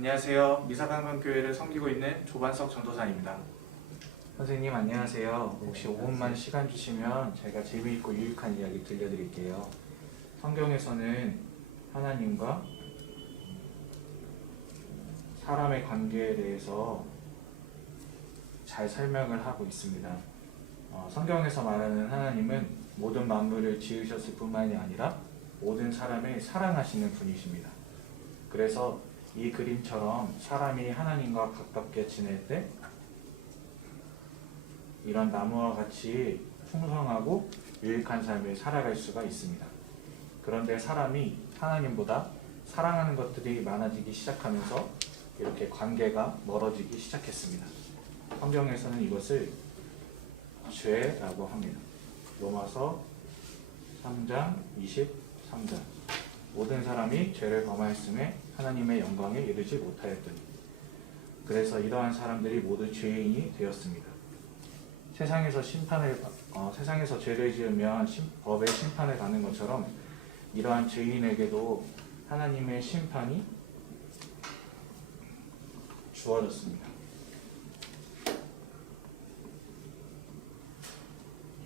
안녕하세요. 미사강변교회를 섬기고 있는 조반석 전도사입니다. 선생님 안녕하세요. 혹시 5분만 시간 주시면 제가 재미있고 유익한 이야기 들려드릴게요. 성경에서는 하나님과 사람의 관계에 대해서 잘 설명을 하고 있습니다. 성경에서 말하는 하나님은 모든 만물을 지으셨을 뿐만이 아니라 모든 사람을 사랑하시는 분이십니다. 그래서 이 그림처럼 사람이 하나님과 가깝게 지낼 때 이런 나무와 같이 풍성하고 유익한 삶을 살아갈 수가 있습니다. 그런데 사람이 하나님보다 사랑하는 것들이 많아지기 시작하면서 이렇게 관계가 멀어지기 시작했습니다. 성경에서는 이것을 죄라고 합니다. 로마서 3장 23절 모든 사람이 죄를 범하였음에 하나님의 영광에 이르지 못하였더니 그래서 이러한 사람들이 모두 죄인이 되었습니다. 세상에서 죄를 지으면 법의 심판을 받는 것처럼 이러한 죄인에게도 하나님의 심판이 주어졌습니다.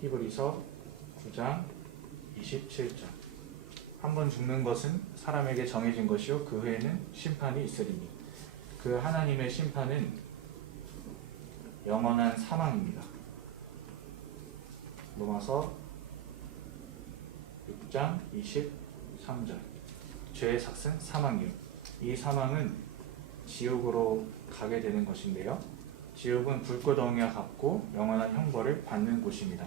히브리서 9장 27절 한 번 죽는 것은 사람에게 정해진 것이요 그 후에는 심판이 있으리니 그 하나님의 심판은 영원한 사망입니다. 로마서 6장 23절 죄의 삭은 사망이요 이 사망은 지옥으로 가게 되는 것인데요. 지옥은 불구덩이와 같고 영원한 형벌을 받는 곳입니다.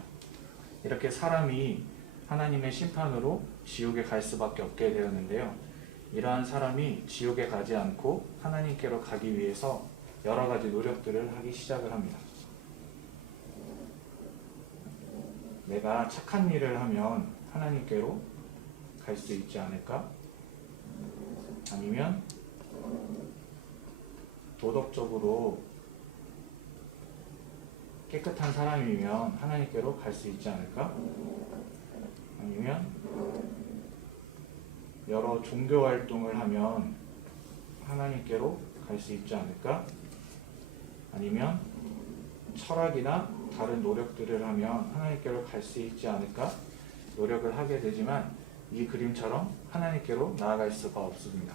이렇게 사람이 하나님의 심판으로 지옥에 갈 수밖에 없게 되었는데요. 이러한 사람이 지옥에 가지 않고 하나님께로 가기 위해서 여러 가지 노력들을 하기 시작을 합니다. 내가 착한 일을 하면 하나님께로 갈 수 있지 않을까? 아니면 도덕적으로 깨끗한 사람이면 하나님께로 갈 수 있지 않을까? 아니면 여러 종교 활동을 하면 하나님께로 갈 수 있지 않을까? 아니면 철학이나 다른 노력들을 하면 하나님께로 갈 수 있지 않을까? 노력을 하게 되지만 이 그림처럼 하나님께로 나아갈 수가 없습니다.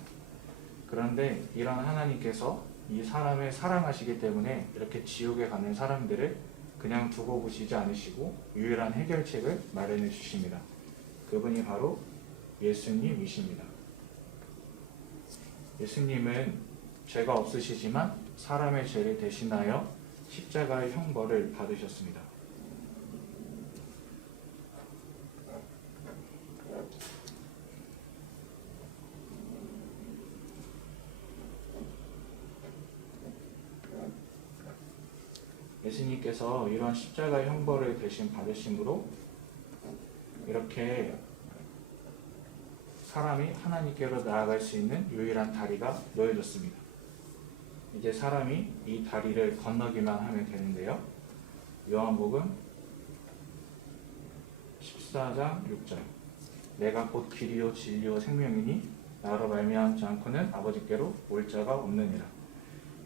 그런데 이런 하나님께서 이 사람을 사랑하시기 때문에 이렇게 지옥에 가는 사람들을 그냥 두고 보시지 않으시고 유일한 해결책을 마련해 주십니다. 그분이 바로 예수님이십니다. 예수님은 죄가 없으시지만 사람의 죄를 대신하여 십자가의 형벌을 받으셨습니다. 예수님께서 이러한 십자가의 형벌을 대신 받으심으로 이렇게 사람이 하나님께로 나아갈 수 있는 유일한 다리가 놓여졌습니다. 이제 사람이 이 다리를 건너기만 하면 되는데요. 요한복음 14장 6절 내가 곧 길이요 진리요 생명이니 나로 말미암지 않고는 아버지께로 올 자가 없느니라.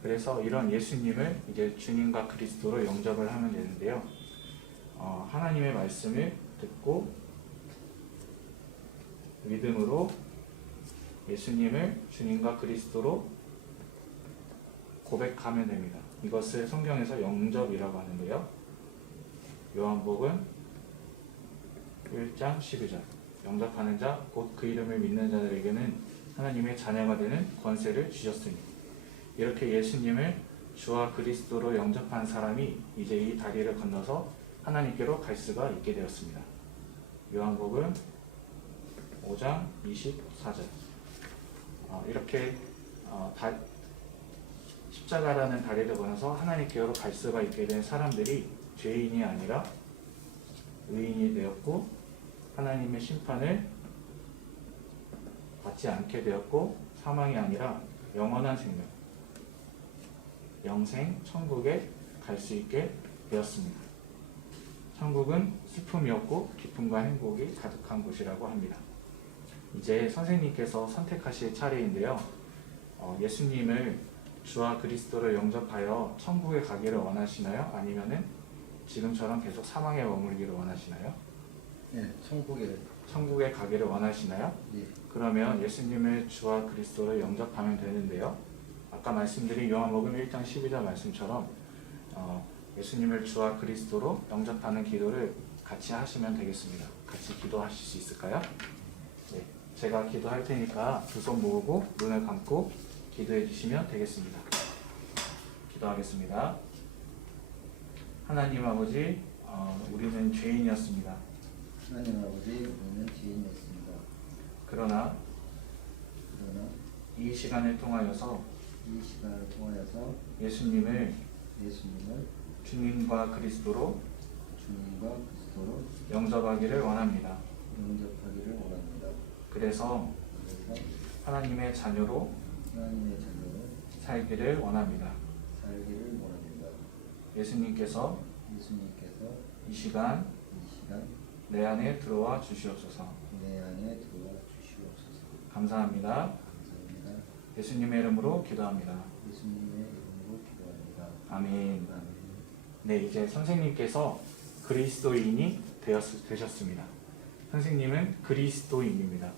그래서 이런 예수님을 이제 주님과 그리스도로 영접을 하면 되는데요. 하나님의 말씀을 듣고 믿음으로 예수님을 주님과 그리스도로 고백하면 됩니다. 이것을 성경에서 영접이라고 하는데요. 요한복음 1장 12절 영접하는 자 곧 그 이름을 믿는 자들에게는 하나님의 자녀가 되는 권세를 주셨으니 이렇게 예수님을 주와 그리스도로 영접한 사람이 이제 이 다리를 건너서 하나님께로 갈 수가 있게 되었습니다. 요한복음 5장 24절 이렇게 십자가라는 다리를 건너서 하나님께로 갈 수가 있게 된 사람들이 죄인이 아니라 의인이 되었고 하나님의 심판을 받지 않게 되었고 사망이 아니라 영원한 생명 영생 천국에 갈 수 있게 되었습니다. 천국은 슬픔이 없고 기쁨과 행복이 가득한 곳이라고 합니다. 이제 선생님께서 선택하실 차례인데요. 예수님을 주와 그리스도를 영접하여 천국에 가기를 원하시나요? 아니면은 지금처럼 계속 사망에 머물기를 원하시나요? 예, 천국에 가기를 원하시나요? 예, 그러면 예수님을 주와 그리스도를 영접하면 되는데요. 아까 말씀드린 요한복음 1장 12절 말씀처럼 예수님을 주와 그리스도로 영접하는 기도를 같이 하시면 되겠습니다. 같이 기도하실 수 있을까요? 네, 제가 기도할 테니까 두 손 모으고 눈을 감고 기도해 주시면 되겠습니다. 기도하겠습니다. 하나님 아버지, 우리는 죄인이었습니다. 하나님 아버지, 우리는 죄인이었습니다. 그러나 이 시간을 통하여서 예수님을 주님과 그리스도로 영접하기를 원합니다. 그래서 하나님의 자녀로 살기를 원합니다. 예수님께서 이 시간 내 안에 들어와 주시옵소서. 감사합니다. 예수님의 이름으로 기도합니다. 아멘. 네, 이제 선생님께서 그리스도인이 되셨습니다. 선생님은 그리스도인입니다.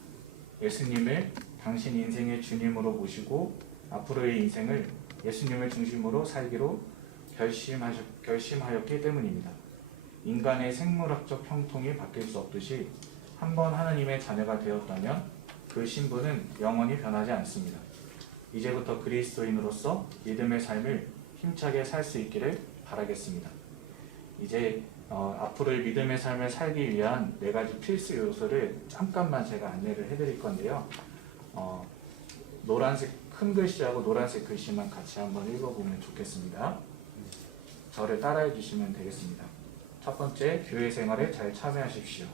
예수님을 당신 인생의 주님으로 모시고 앞으로의 인생을 예수님을 중심으로 살기로 결심하였기 때문입니다. 인간의 생물학적 형통이 바뀔 수 없듯이 한번 하나님의 자녀가 되었다면 그 신분은 영원히 변하지 않습니다. 이제부터 그리스도인으로서 믿음의 삶을 힘차게 살 수 있기를 바라겠습니다. 이제 앞으로의 믿음의 삶을 살기 위한 4가지 필수 요소를 잠깐만 제가 안내를 해드릴 건데요. 노란색 큰 글씨하고 노란색 글씨만 같이 한번 읽어보면 좋겠습니다. 저를 따라해 주시면 되겠습니다. 첫 번째, 교회 생활에 잘 참여하십시오.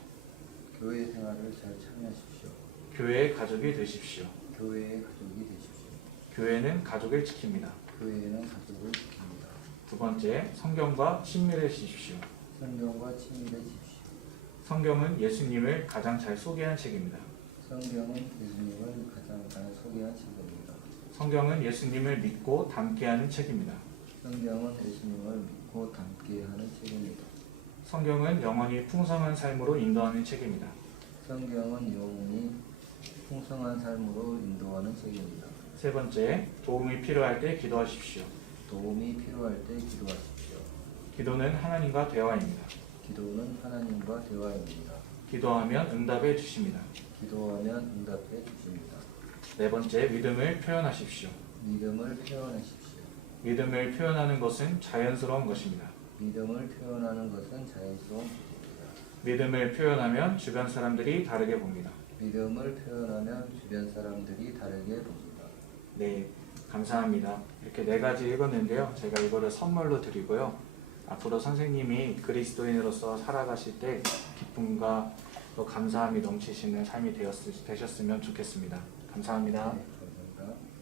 교회의 가족이 되십시오. 교회는 가족을 지킵니다. 두 번째, 성경과 친밀해지십시오. 성경은 예수님을 가장 잘 소개한 책입니다. 성경은 예수님을 믿고 닮게하는 책입니다. 성경은 영원히 풍성한 삶으로 인도하는 책입니다. 세 번째, 도움이 필요할 때 기도하십시오. 기도는 하나님과 대화입니다. 기도하면 응답해 주십니다. 네 번째, 믿음을 표현하십시오. 믿음을 표현하는 것은 자연스러운 것입니다. 믿음을 표현하면 주변 사람들이 다르게 봅니다. 네, 감사합니다. 이렇게 4가지 읽었는데요. 제가 이거를 선물로 드리고요. 앞으로 선생님이 그리스도인으로서 살아가실 때 기쁨과 또 감사함이 넘치시는 삶이 되셨으면 좋겠습니다. 감사합니다.